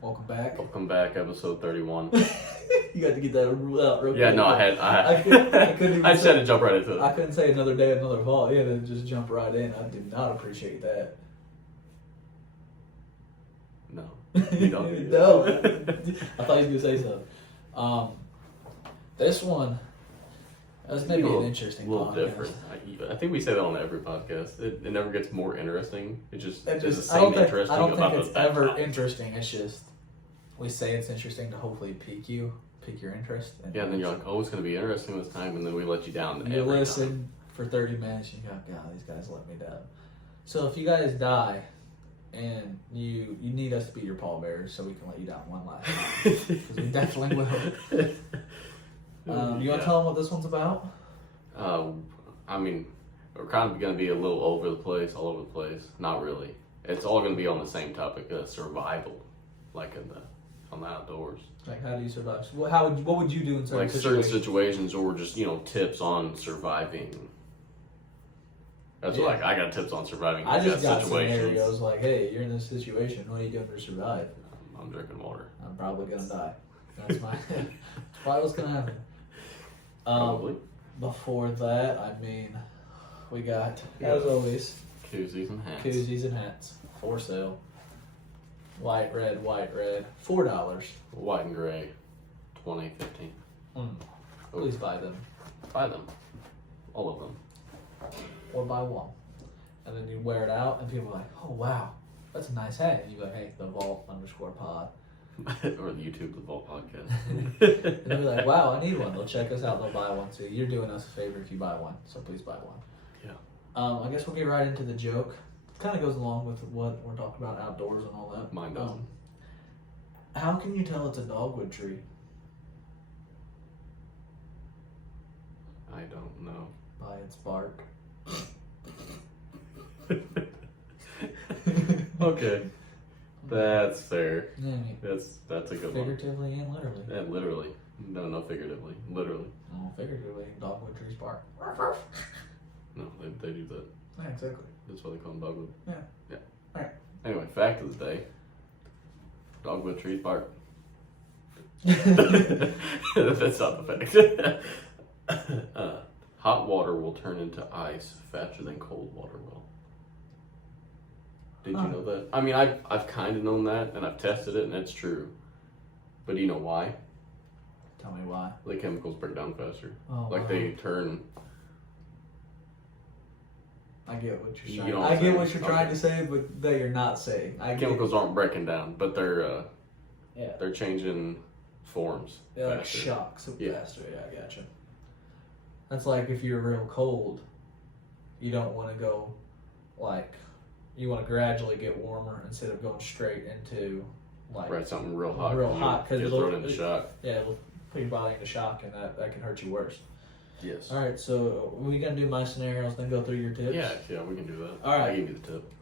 Welcome back. Welcome back, episode 31. You got to get that out real quick. Yeah, no, I couldn't even I just say, had to jump right into it. I couldn't say another day, another fall. Yeah, then just jump right in. I did not appreciate that. No, you don't. No. I thought you was going to say something. This one, that's maybe an interesting a little podcast. different. I think we say that on every podcast. It never gets more interesting. It just It is the just, same interesting I don't about think it's the ever topic. interesting. It's just, we say it's interesting to hopefully pique your interest. Yeah, and then you're like, oh, it's going to be interesting this time, and then we let you down You every listen time. for 30 minutes, you go, God, these guys let me down. So if you guys die and you need us to be your pallbearers so we can let you down one last time. Because we definitely will. You want to tell them what this one's about? I mean, we're kind of going to be a little all over the place. Not really. It's all going to be on the same topic, survival, like on the outdoors. Like, how do you survive? What would you do in certain Like situations? certain situations, or just tips on surviving. That's what I got tips on surviving. I just got situations. scenarios like, hey, you're in this situation. What are you doing to survive? I'm drinking water. I'm probably going to die. That's probably what's going to happen. Probably. Before that, I mean, we got, as always, Koozies and hats. koozies and hats for sale. White, red, $4. White and gray, 2015. Please buy them. Buy them. All of them. Or buy one. And then you wear it out, and people are like, oh, wow, that's a nice hat. And you go, hey, the Vault_pod. Or the YouTube The Vault Podcast. And they'll be like, wow, I need one. They'll check us out. They'll buy one too. You're doing us a favor if you buy one, so please buy one. Yeah. I guess we'll get right into the joke. It kind of goes along with what we're talking about outdoors and all that. Mine doesn't. How can you tell it's a dogwood tree? I don't know. By its bark. Okay. That's fair. Yeah, I mean, That's a good one. figuratively and literally. Yeah, literally. No, figuratively. Literally. No, figuratively, dogwood trees bark. No, they do that. Yeah, exactly. That's why they call them dogwood. Yeah. Yeah. Alright. Anyway, fact of the day. Dogwood trees bark. That's not the fact. Hot water will turn into ice faster than cold water will. Did you know that? I mean, I've kind of known that, and I've tested it, and it's true. But do you know why? Tell me why. The chemicals break down faster. Oh, Like wow. they turn. I get what you're You trying. know what I I'm get saying? what you're trying Okay. to say, but that you're not saying. I get Chemicals aren't breaking down, but Yeah. they're changing forms. They're like faster. shocks Yeah. faster. Yeah, I gotcha. That's like if you're real cold, you don't want to go like you want to gradually get warmer instead of going straight into like Right, something real hot. Real hot, 'cause you're it'll- thrown into shock. yeah, it'll put your body into shock, and that can hurt you worse. Yes. All right, so we gonna do my scenarios, then go through your tips. Yeah, we can do that. All right. I give you the tip.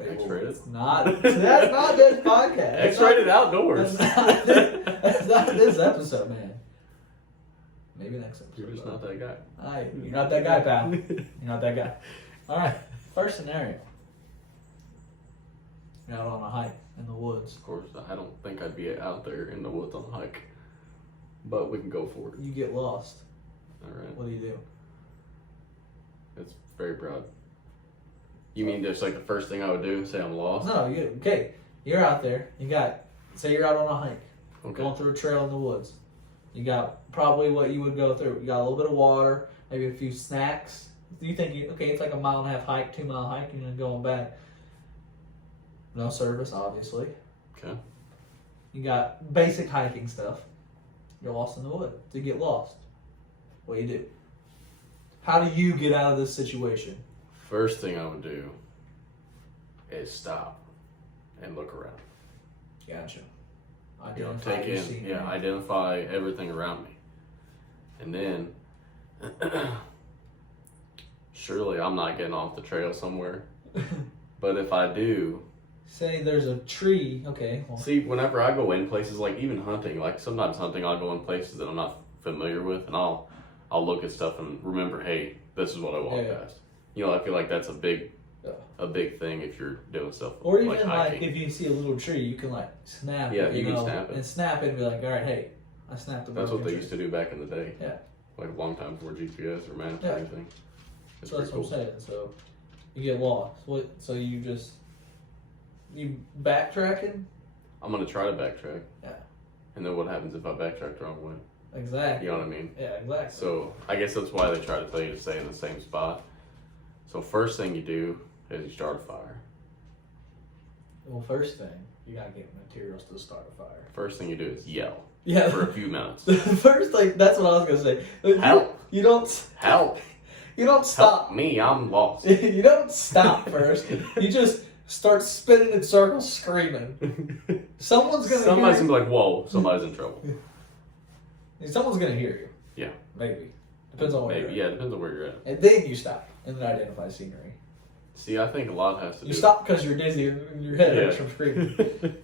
X-rated? It's not. That's not this podcast. X-rated outdoors. That's not this episode, man. Maybe next episode. You're just not that guy. Alright, you're not that guy, pal. You're not that guy. Alright, first scenario. You're out on a hike in the woods. Of course, I don't think I'd be out there in the woods on a hike. But we can go for it. You get lost. Alright. What do you do? It's very broad. You mean just like the first thing I would do? Say I'm lost? No, okay. You're out there. Say you're out on a hike. Okay. Going through a trail in the woods. You got probably what you would go through. You got a little bit of water, maybe a few snacks. Do you think it's like a 1.5 mile hike, 2 mile hike, and then going back. No service, obviously. Okay. You got basic hiking stuff. You're lost in the woods. To get lost, what do you do? How do you get out of this situation? First thing I would do is stop and look around. Gotcha. Take in, identify everything around me. And then, surely I'm not getting off the trail somewhere. But if I do, Say there's a tree. Okay. Well, see, whenever I go in places, like even hunting, like sometimes hunting, I'll go in places that I'm not familiar with, and I'll look at stuff and remember, hey, this is what I walked Yeah. past. I feel like that's a big a big thing if you're doing stuff. Or even hiking. if you see a little tree, you can snap Yeah, it. you can snap it. And snap it and be like, all right, hey, I snapped the That's what they tree. used to do back in the day. Yeah. Like a long time before GPS or maps or Yeah. anything. So that's what I'm saying. So you get lost. So you backtracking? I'm gonna try to backtrack. Yeah. And then what happens if I backtrack the wrong way? Exactly. You know what I mean? Yeah, exactly. So I guess that's why they try to tell you to stay in the same spot. So first thing you do is you start a fire. Well, first thing, you gotta get materials to start a fire. First thing you do is yell Yeah. for a few minutes. First thing, that's what I was gonna say. Help! You don't. Help! You don't stop. Help me! I'm lost. You don't stop first. You just start spinning in circles, screaming. Somebody's gonna be like, "Whoa! Somebody's in trouble." Someone's gonna hear you. Yeah. Maybe. Depends on where Maybe. you're Yeah, depends on where you're at. at. And then you stop and then identify scenery. See, I think a lot has to do. You stop because you're dizzy and your head hurts Yeah. from screaming.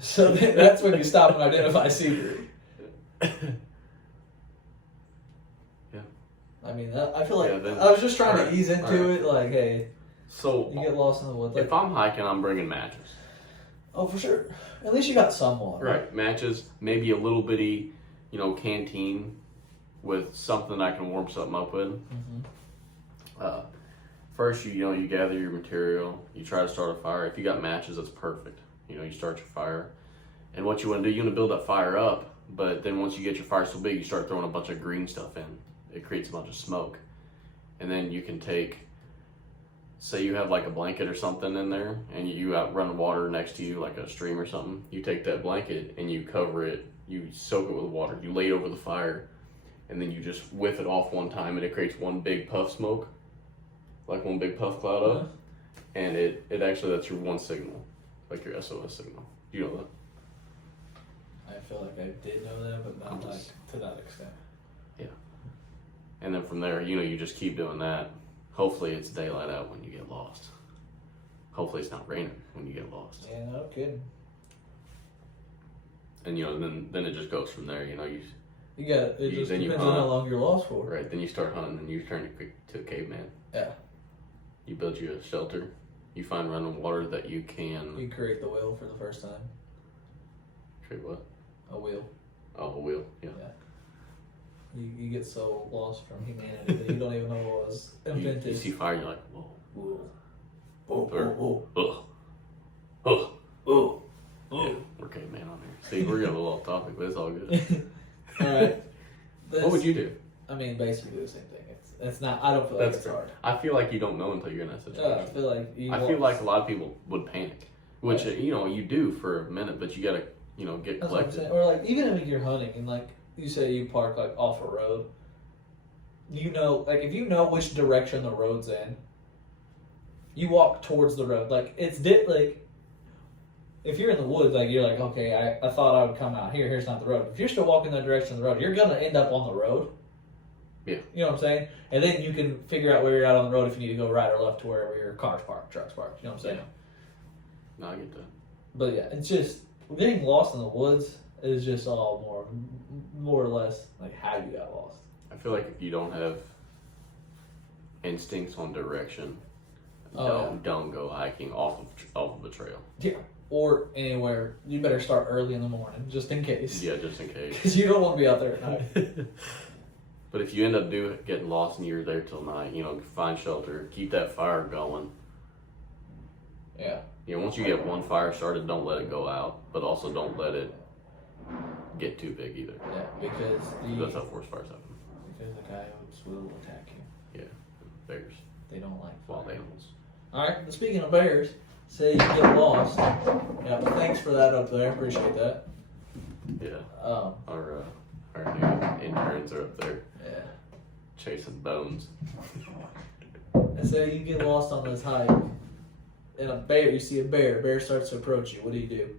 So then that's when you stop and identify scenery. Yeah. I mean, I feel like Yeah, then- I was just trying to alright, ease into alright. it. Like, hey, So you get lost in the woods. Like, if I'm hiking, I'm bringing matches. oh, for sure. At least you got some water. Right, matches, maybe a little bitty, canteen with something I can warm something up with. Mm-hmm. First, you gather your material. You try to start a fire. If you got matches, that's perfect. You start your fire, and what you want to do, you want to build that fire up. But then once you get your fire so big, you start throwing a bunch of green stuff in. It creates a bunch of smoke, and then you can take. Say you have like a blanket or something in there and you outrun water next to you, like a stream or something. You take that blanket and you cover it, you soak it with water, you lay it over the fire, and then you just whiff it off one time and it creates one big puff smoke, like one big puff cloud up. And it actually, that's your one signal, like your SOS signal. You know that? I feel like I did know that, but not like to that extent. Yeah. And then from there, you just keep doing that. Hopefully it's daylight out when you get lost. Hopefully it's not raining when you get lost. Yeah, no kidding. And then it just goes from there. You It just then you depends on how hunt. long you're lost for. right. Then you start hunting, and you turn to a caveman. Yeah. You build you a shelter. You find running water that you can. You create the wheel for the first time. Create what? A wheel. Oh, a wheel. Yeah. You get so lost from humanity that you don't even know what was invented. You see fire, you're like, whoa. Whoa. Oh, Or, oh, ugh, ugh. oh. Yeah, we're caveman on here. See, we're getting a little off topic, but it's all good. Alright. What would you do? I mean, basically the same thing. It's not, I don't feel like That's it's hard. I feel like you don't know until you're in that I situation. feel like I feel like a lot of people would panic, which you do for a minute, but you gotta get that's what I'm collected. saying. Or like even if you're hunting and like you say you park like off a road, if you know which direction the road's in, you walk towards the road. Like like if you're in the woods, like you're like, okay, I thought I would come out here. Here's not the road. If you're still walking that direction of the road, you're gonna end up on the road. Yeah. You know what I'm saying? And then you can figure out where you're at on the road if you need to go right or left to wherever your car's parked, truck's parked. You know what I'm saying? No, I get that. But yeah, it's just getting lost in the woods is just all more or less like how you got lost. I feel like if you don't have instincts on direction, don't go hiking off of a trail. Yeah. Or anywhere. You better start early in the morning just in case. Yeah, just in case. Because you don't want to be out there at night. But if you end up getting lost and you're there till night, find shelter, keep that fire going. Yeah. Once you get one fire started, don't let it go out, but also don't let it get too big either. Yeah, because That's how forest fires happen. because the coyotes will attack you. Yeah, bears, They don't like wild fire. animals. Alright, but speaking of bears, say you get lost. Yeah, but thanks for that up there. Appreciate that. Yeah, Um, our new interns are up there yeah. chasing bones. And say you get lost on this hike, and you see a bear starts to approach you. What do?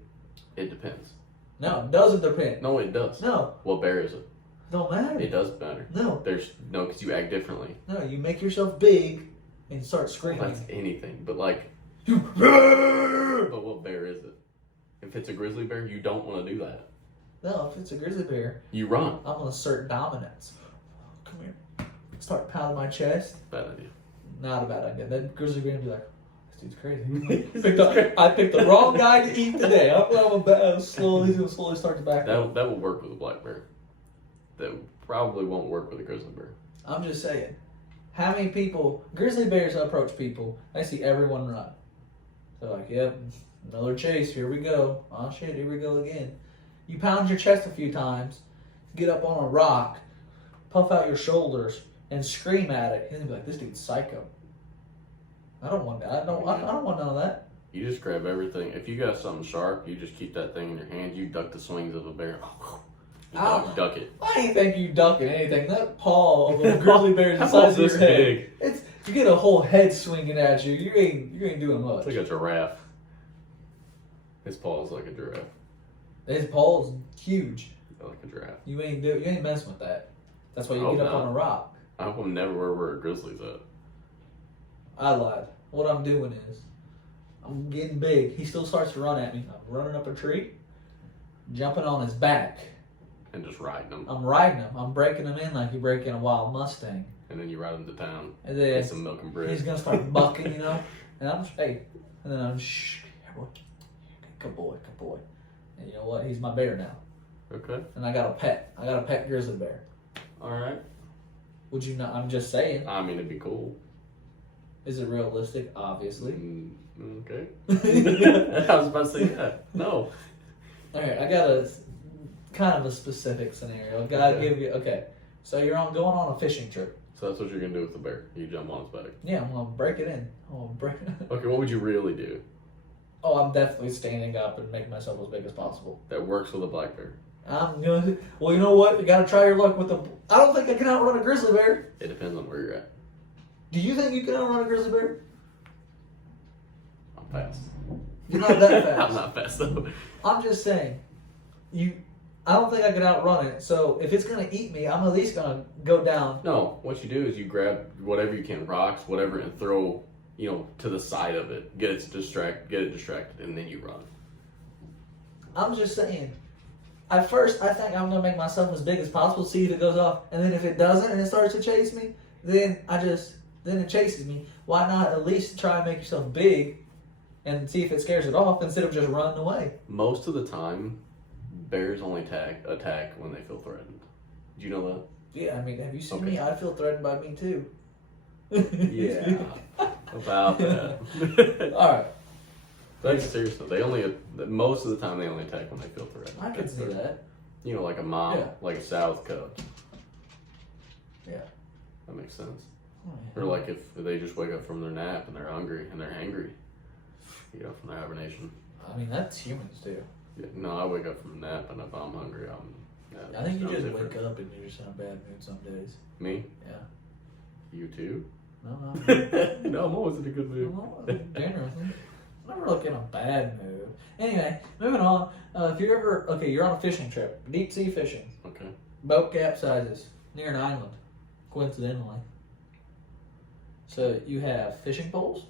It depends. No, it doesn't depend. No, it does. No, What bear is it? don't matter. It does matter. No, Because you act differently. no, you make yourself big and start screaming. That's anything, but like, No, but what bear is it? If it's a grizzly bear, you don't want to do that. if it's a grizzly bear, You run. I'm gonna assert dominance. Come here. Start pounding my chest. Bad idea. Not a bad idea. Then grizzly bear would be like, This dude's crazy. I picked the wrong guy to eat today. He's gonna slowly start to back up. That will work with a black bear. That probably won't work with a grizzly bear. I'm just saying. How many people, grizzly bears approach people, they see everyone run. They're like, yep, another chase, here we go. Oh shit, here we go again. You pound your chest a few times, get up on a rock, puff out your shoulders, and scream at it. He's gonna be like, this dude's psycho. I don't want that. I don't want none of that. You just grab everything. If you got something sharp, you just keep that thing in your hand. You duck the swings of a bear. Duck it. I ain't think you ducking anything. That paw of a grizzly bear is the size of your head. Big? You get a whole head swinging at you. You ain't doing much. It's like a giraffe. His paw is like a giraffe. His paw's huge. Like a giraffe. You ain't messing with that. That's why you get up on a rock. I hope I'm never where a grizzly's at. I lied. What I'm doing is, I'm getting big. He still starts to run at me. I'm running up a tree, jumping on his back. And just riding them. I'm riding him. I'm breaking him in like you break in a wild Mustang. And then you ride him to town. And then get some milk and bread. He's gonna start bucking, And I'm just, hey. And then I'm shh, boy. Good boy. And you know what? He's my bear now. Okay. And I got a pet. I got a pet grizzly bear. All right. Would you not? I'm just saying. I mean, it'd be cool. Is it realistic? Obviously. Okay. I was about to say that. No. All right, I got a kind of a specific scenario. Give you. Okay, so you're going on a fishing trip. So that's what you're gonna do with the bear. You jump on his back. Yeah, I'm gonna break it in. Okay, what would you really do? Oh, I'm definitely standing up and making myself as big as possible. That works with a black bear. Well, you know what? You gotta try your luck with the. I don't think I can outrun a grizzly bear. It depends on where you're at. Do you think you can outrun a grizzly bear? I'm fast. You're not that fast. I'm not fast though. I'm just saying, I don't think I can outrun it. So if it's gonna eat me, I'm at least gonna go down. No, what you do is you grab whatever you can, rocks, whatever, and throw, to the side of it. Get it distracted, and then you run. I'm just saying. At first, I think I'm gonna make myself as big as possible, see if it goes off, and then if it doesn't and it starts to chase me, then it chases me. Why not at least try and make yourself big and see if it scares it off instead of just running away? Most of the time, bears only attack when they feel threatened. Do you know that? Yeah, I mean, have you seen me? I feel threatened by me too. Yeah, about that. All right. Like seriously, most of the time they only attack when they feel threatened. I can see that. Like a mom, like a South cub. Yeah. That makes sense. Or like if they just wake up from their nap and they're hungry and they're hangry, from their hibernation. I mean, that's humans too. Yeah, no, I wake up from a nap and if I'm hungry, I think you just wake up and you're just in a bad mood some days. Me? Yeah. You too? No. No, I'm always in a good mood. Generally. I'm never in a bad mood. Anyway, moving on. If you're you're on a fishing trip, deep sea fishing. Okay. Boat capsizes near an island, coincidentally. So you have fishing poles,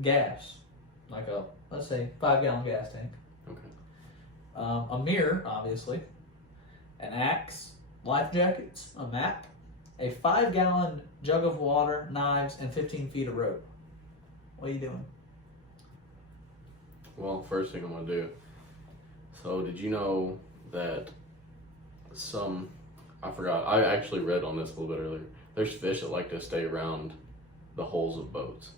gas, like let's say 5-gallon gas tank. Okay. A mirror, obviously, an axe, life jackets, a map, a 5-gallon jug of water, knives, and 15 feet of rope. What are you doing? Well, first thing I'm going to do. So, did you know that I forgot, I actually read on this a little bit earlier. There's fish that like to stay around the holes of boats.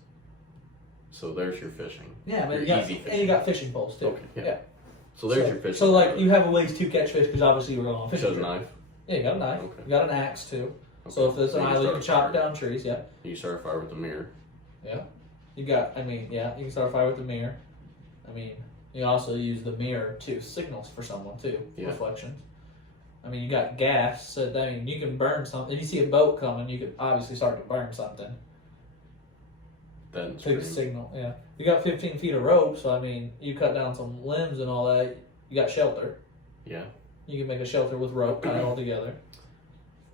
So there's your fishing. Yeah, but you got fishing poles too. Okay, yeah. So there's your fishing. So like you have ways to catch fish because obviously we're going on a fishing trip. A knife? Yeah, you got a knife. Okay. You got an axe too. Okay. So if there's an island, you can chop down trees. Yeah. You start a fire with a mirror. Yeah. You can start a fire with the mirror. You also use the mirror to signals for someone too. Yeah. Reflections. You got gas, so you can burn something. If you see a boat coming, you can obviously start to burn something. That's take a signal. Yeah. You got 15 feet of rope, so you cut down some limbs and all that. You got shelter. Yeah. You can make a shelter with rope, tie it all together.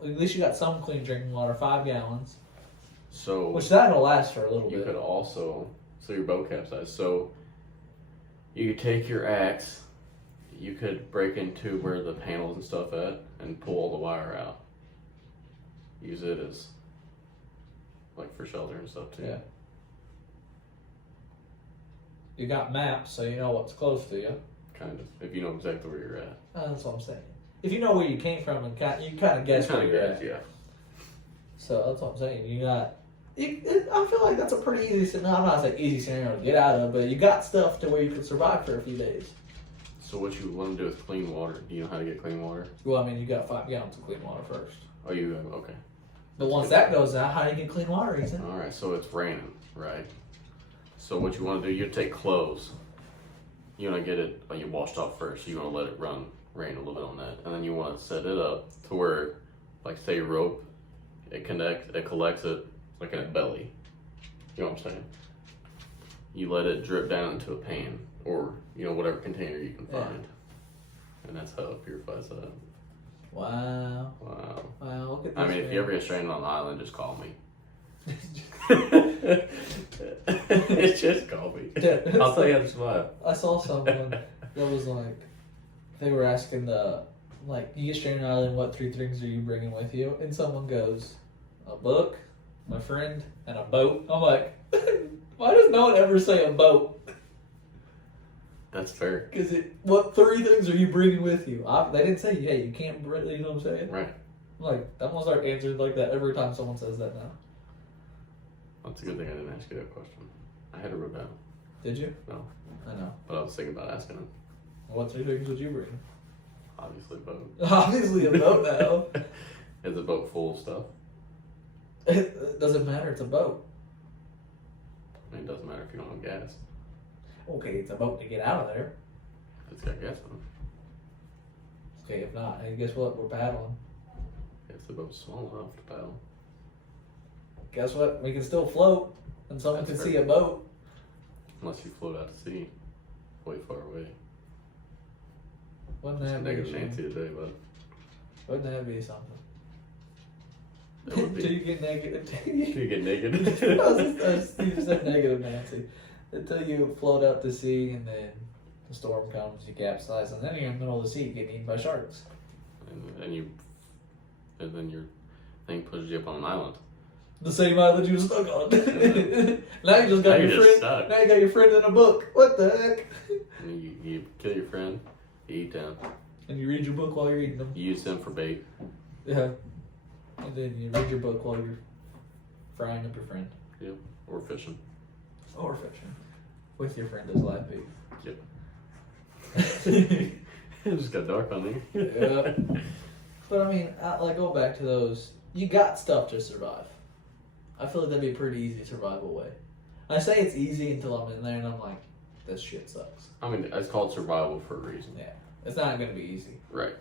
At least you got some clean drinking water, 5 gallons. So which that'll last for a little bit. You could also your boat capsized. So you could take your axe. You could break into where the panels and stuff at and pull all the wire out. Use it as like for shelter and stuff too. Yeah. You got maps, so you know what's close to you. Kind of. If you know exactly where you're at. That's what I'm saying. If you know where you came from, and you kind of guess where you're at. Yeah. So that's what I'm saying. You got. I feel like that's a pretty easy scenario. I'm not saying easy scenario to get out of, but you got stuff to where you can survive for a few days. So what you want to do with clean water? Do you know how to get clean water? Well, I mean, you got 5 gallons of clean water first. Oh, you have, okay. But once that goes out, how do you get clean water, Ethan? All right, so it's raining, right? So what you want to do, you take clothes. You want to get it, you washed off first. You want to let it rain a little bit on that, and then you want to set it up to where, like, say rope, it collects it like in a belly. You know what I'm saying? You let it drip down into a pan or whatever container you can find, and that's how it purifies that. Wow. Wow. Look at this. I mean, if you ever get stranded on an island, just call me. Just call me. I'll tell you how to survive. I saw someone that was like, they were asking you get stranded on an island, what 3 things are you bringing with you? And someone goes, a book, my friend, and a boat. I'm like, why does no one ever say a boat? That's fair. Because what 3 things are you bringing with you? They didn't say, hey, you can't bring, you know what I'm saying? Right. I'm like, I'm gonna start answering like that every time someone says that now. That's a good thing I didn't ask you that question. I had it wrote down. Did you? No. I know. But I was thinking about asking it. What 3 things would you bring? Obviously, boat. Obviously a boat now. Is a boat full of stuff? It doesn't matter, it's a boat. I mean, it doesn't matter if you don't have gas. Okay, it's a boat to get out of there. It's got gas in it. Okay, if not, hey, guess what? We're paddling. If the boat's small enough to paddle. Guess what? We can still float, and someone That's can fair. see a boat. Unless you float out to sea, way far away. Wouldn't It's a that be negative Nancy today, but Wouldn't that be something? that would Until be. you get negative. You get naked. You just said negative, Nancy. Until you float out to sea, and then the storm comes, you capsize, and then you're in the middle of the sea getting eaten by sharks. and then your thing pushes you up on an island. The same island you were stuck on. Now you just got Now your you're just friend. stuck. Now you got your friend in a book. What the heck? And you kill your friend, you eat them, And you read your book while you're eating them. you use them for bait. Yeah. And then you read your book while you're frying up your friend. Yep. Or fishing. Or fishing. With your friend as live bait. It just got dark on me. Yeah. But I mean, go back to those. You got stuff to survive. I feel like that'd be a pretty easy survival way. I say it's easy until I'm in there and I'm like, this shit sucks. I mean, it's called survival for a reason. Yeah. It's not gonna be easy. Right.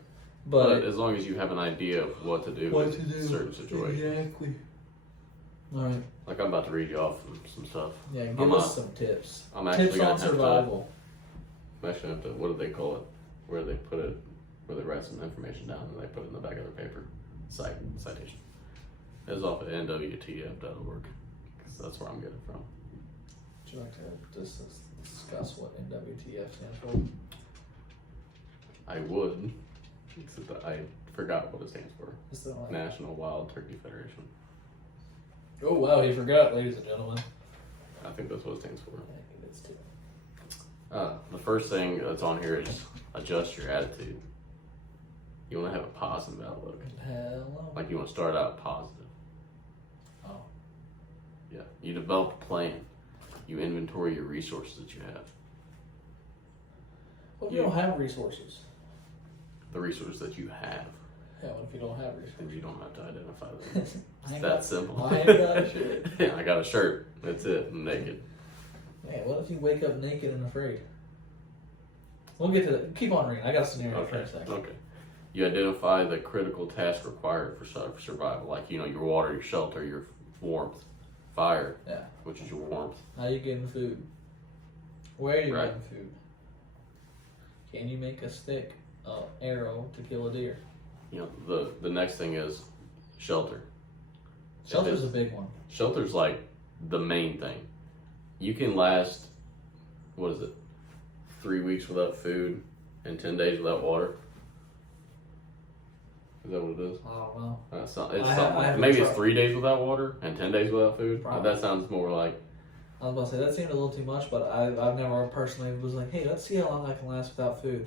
But as long as you have an idea of what to do in certain situations. Exactly. Alright. Like I'm about to read you off some stuff. Yeah, give I'm us some tips. I'm actually Tips gonna on have survival. I actually have to, what do they call it? Where they put it, where they write some information down and they put it in the back of their paper. Citation. It's off at nwtf.org. Because that's where I'm getting it from. Would you like to discuss what NWTF stands for? I would, except that I forgot what it stands for. It's the one. National Wild Turkey Federation. Oh wow, he forgot, ladies and gentlemen. I think that's what it stands for. Yeah, it is too. The first thing that's on here is adjust your attitude. You want to have a positive outlook. Hello. Like you want to start out positive. Oh. Yeah. You develop a plan. You inventory your resources that you have. What if you don't have resources? The resources that you have. Yeah, what if you don't have And resources? you don't have to identify them. I It's ain't that got- simple. I ain't got a shit. Yeah, I got a shirt. That's it. I'm naked. Man, what if you wake up naked and afraid? We'll get to that. Keep on reading. I got a scenario for a second. Okay. You identify the critical tasks required for survival, like your water, your shelter, your warmth, fire, Yeah. which is your warmth. How you getting food? Where are you Right. getting food? Can you make a stick, arrow to kill a deer? The next thing is shelter. Shelter's a big one. Shelter's like the main thing. You can last, 3 weeks without food and 10 days without water. Is that what it is? I don't know. It's I something. haven't Maybe it's tried. 3 days without water and 10 days without food. Probably. That sounds more like I was about to say that seemed a little too much, but I've never personally was like, hey, let's see how long I can last without food,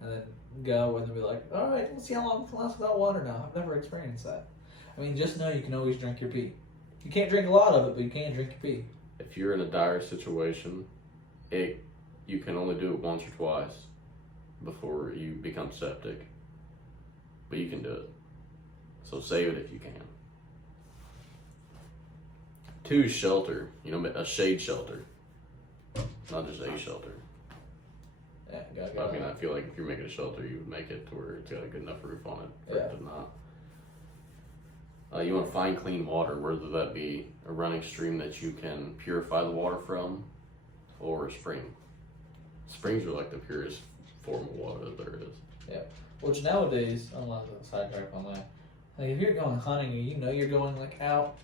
and then go and then be like, all right, let's see how long I can last without water now. I've never experienced that. I mean, just know you can always drink your pee. You can't drink a lot of it, but you can drink your pee. If you're in a dire situation, you can only do it once or twice before you become septic. But you can do it. So save it if you can. 2 is shelter. You know, a shade shelter. Not just a shelter. Yeah, I mean, I feel like if you're making a shelter, you would make it to where it's got a good enough roof on it for it to not. You want to find clean water, whether that be a running stream that you can purify the water from, or a spring. Springs are like the purest form of water that there is. Yeah. Which nowadays, unless a sidetrack on that, like if you're going hunting and you know you're going like out.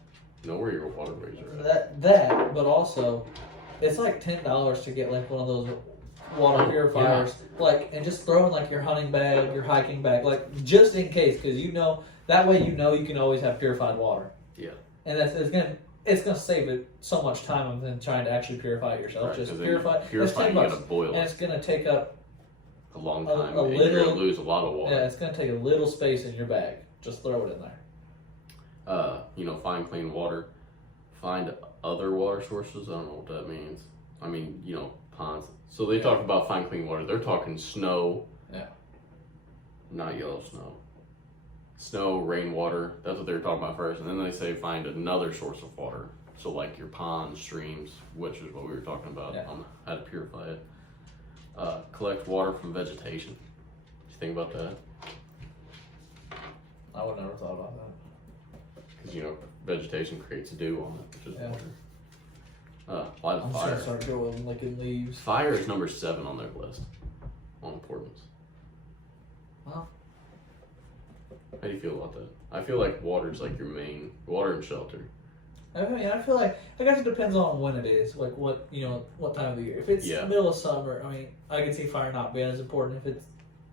Know where your waterways are at. But also, it's like $10 to get like one of those water purifiers, like, and just throw in like your hunting bag, your hiking bag, like just in case, because you know that way you can always have purified water. Yeah. And it's gonna save it so much time than trying to actually purify it yourself. Right, just purify. Purify, you gotta boil and it. it's gonna take up A long time, and you're gonna lose a lot of water. Yeah, it's gonna take a little space in your bag. Just throw it in there. Find clean water. Find other water sources. I don't know what that means. I mean, ponds. So they talk about find clean water. They're talking snow. Yeah. Not yellow snow. Snow, rainwater. That's what they were talking about first. And then they say find another source of water. So like your ponds, streams, which is what we were talking about on how to purify it. Collect water from vegetation. Did you think about that? I would never thought about that. Because vegetation creates dew on it, which is water. Light a I'm fire. gonna start growing licking leaves. Fire is number 7 on their list on importance. Well, how do you feel about that? I feel like water is like your main water and shelter. I mean, I feel like I guess it depends on when it is, like what time of the year. If it's middle of summer, I mean, I can see fire not being as important. If it's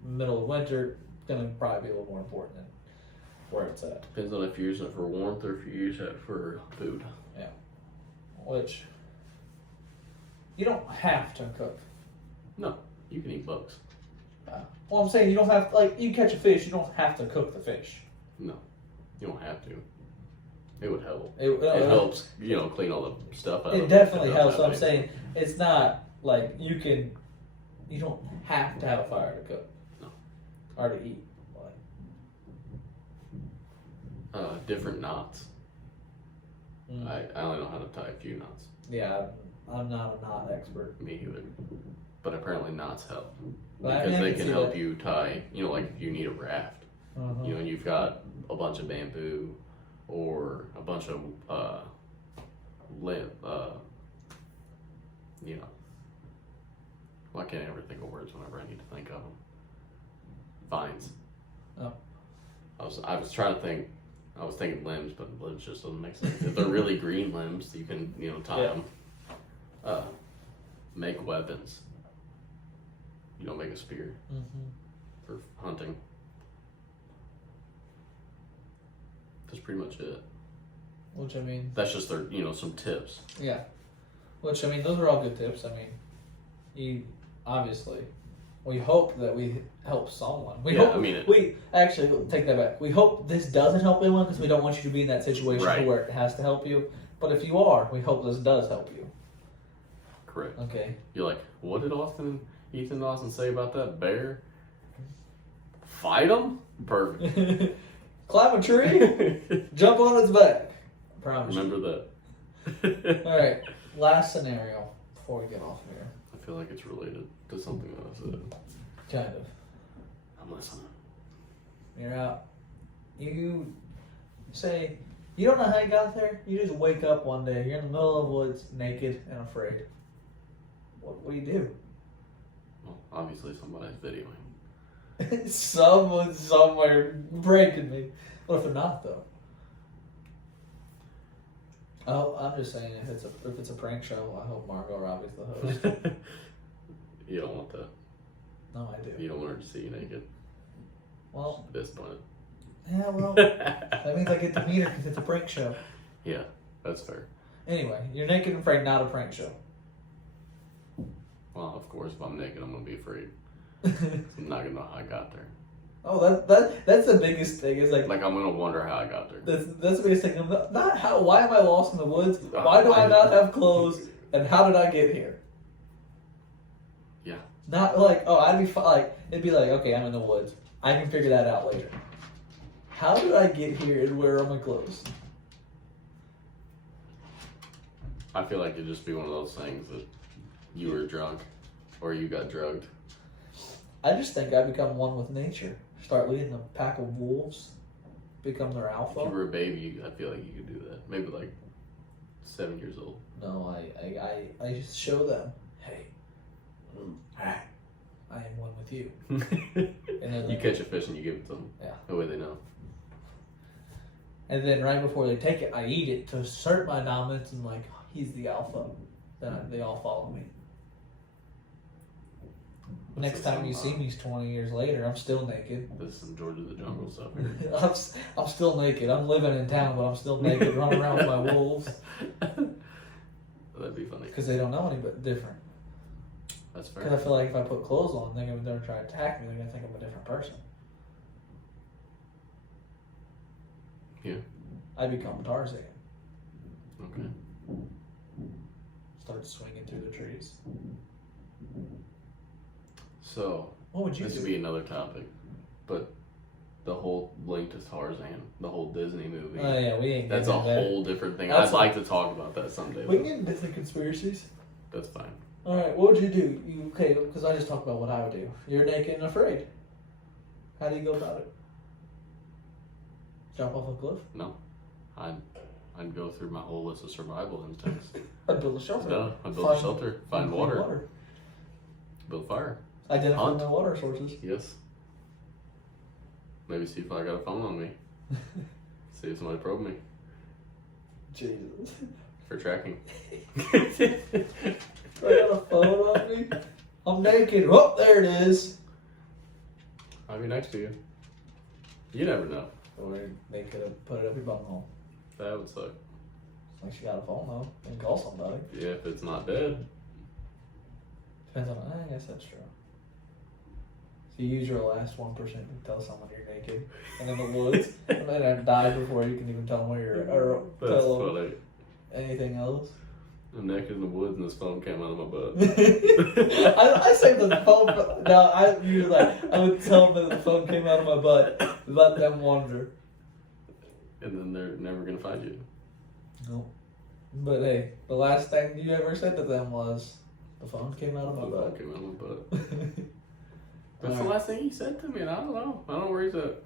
middle of winter, it's gonna probably be a little more important than where it's at. Depends on if you're using it for warmth or if you use it for food. Yeah, which you don't have to cook. No, you can eat bugs. Well, I'm saying you don't have you catch a fish, you don't have to cook the fish. No, you don't have to. It would help. It helps, clean all the stuff out. It definitely helps. So I'm saying it's not like you don't have to have a fire to cook. No. Or to eat. Different knots. I only know how to tie a few knots. Yeah, I'm not a knot expert. Me either. But apparently knots help. Well, Because they can help you tie, like if you need a raft. Uh-huh. And you've got a bunch of bamboo or a bunch of I can't ever think of words whenever I need to think of them. Vines. Oh. I was trying to think. I was thinking limbs, but limbs just doesn't make sense. If they're really green limbs, you can tie them. Make weapons. Make a spear for hunting. That's pretty much it. Which I mean, that's just their some tips. Yeah. Which I mean, those are all good tips. I mean, we hope that we help someone. We actually take that back. We hope this doesn't help anyone because we don't want you to be in that situation where it has to help you. But if you are, we hope this does help you. Correct. Okay. You're like, what did Ethan Dawson say about that bear? Fight him? Perfect. Climb a tree, jump on its back. I promise. Remember that. All right. Last scenario before we get off here. I feel like it's related to something that I said. Kind of. I'm listening. You're out. You say you don't know how you got there. You just wake up one day. You're in the middle of the woods, naked and afraid. What do you do? Well, obviously somebody's videoing. Someone somewhere breaking me. What if they're not though? Oh, I'm just saying if it's a prank show, I hope Margot Robbie's the host. You don't want that. No, I do. You don't want her to see you naked. Well, at this point. Yeah, well, that means I get to meet her because it's a prank show. Yeah, that's fair. Anyway, you're naked and afraid, not a prank show. Well, of course, if I'm naked, I'm gonna be afraid. I'm not gonna know how I got there. Oh, that's the biggest thing. Is like I'm gonna wonder how I got there. that's the biggest thing. Not how. Why am I lost in the woods? Why do I not have clothes? And how did I get here? Yeah. Not like I'd be like it'd be like okay, I'm in the woods. I can figure that out later. How did I get here and where are my clothes? I feel like it'd just be one of those things that you were drunk or you got drugged. I just think I become one with nature. Start leading a pack of wolves. Become their alpha. If you were a baby, I feel like you could do that. Maybe like 7 years old. No, I just show them, hey, I am one with you. And then You catch a fish and you give it to them. Yeah. That way they know. And then right before they take it, I eat it to assert my dominance and like, he's the alpha. Then they all follow me. Next time you see me 20 years later, I'm still naked. This is some George of the Jungle stuff here. I'm still naked. I'm living in town, but I'm still naked, running around with my wolves. That'd be funny. Because they don't know any but different. That's fair. Because I feel like if I put clothes on, they're going to try to attack me. They're going to think I'm a different person. Yeah. I become Tarzan. Okay. Start swinging through the trees. So, What would you this do? would be another topic, but the whole link to Tarzan, the whole Disney movie. Oh yeah, we ain't. That's a getting into whole different thing. That's I'd like to talk about that someday. that. We can though. get into Disney conspiracies. That's fine. All right, what would you do? Okay, because I just talked about what I would do. You're naked and afraid. How do you go about it? Jump off a cliff? No, I'd go through my whole list of survival instincts. I'd build a shelter. No, I'd build a shelter, find clean water, build fire. Identify Hunt. my water sources. Yes. Maybe see if I got a phone on me. See if somebody probed me Jesus. for tracking. I got a phone on me. I'm naked. Oh, there it is. I'll be next to you. You never know. Or they could have put it up your bumhole. That would suck. At least you got a phone though. You can call somebody. Yeah, if it's not dead. Depends on. I guess that's true. So you use your last 1% to tell someone you're naked and in the woods, and then I die before you can even tell them where you're at, or That's tell them funny. anything else. I'm naked in the woods and this phone came out of my butt. I say the phone. No, I would tell them that the phone came out of my butt. Let them wonder. And then they're never gonna find you. Nope. But hey, the last thing you ever said to them was, "The phone came out of my The phone butt." came out of my butt. That's the Alright. last thing he said to me, and I don't know. I don't know where he's at.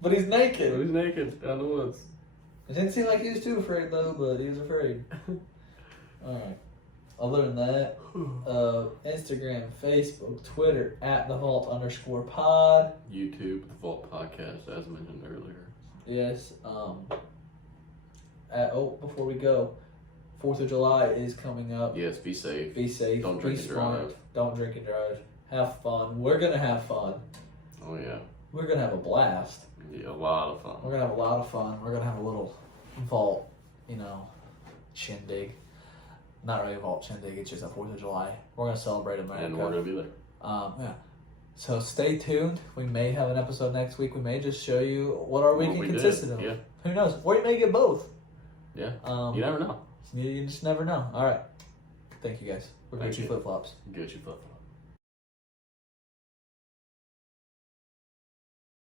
But he's But naked. he's naked out in the woods. It didn't seem like he was too afraid though, but he was afraid. Alright. Other than that, Instagram, Facebook, Twitter, @thevault_pod. YouTube, The Vault Podcast, as mentioned earlier. Yes. Before we go, 4th of July is coming up. Yes, be safe. Be safe. Don't be drink and smart. drive. Don't drink and drive. Have fun. We're gonna have fun. Oh yeah. We're gonna have a blast. Yeah, a lot of fun. We're gonna have a lot of fun. We're gonna have a little vault, shindig. Not really a vault shindig. It's just a 4th of July. We're gonna celebrate America. And we're gonna be there. Yeah. So stay tuned. We may have an episode next week. We may just show you what our weekend we did. consisted of. Yeah. Who knows? Or you may get both. Yeah. You You never know. You just never know. All right. Thank you guys. We're Thank Gucci you. flip flops. Get you flip.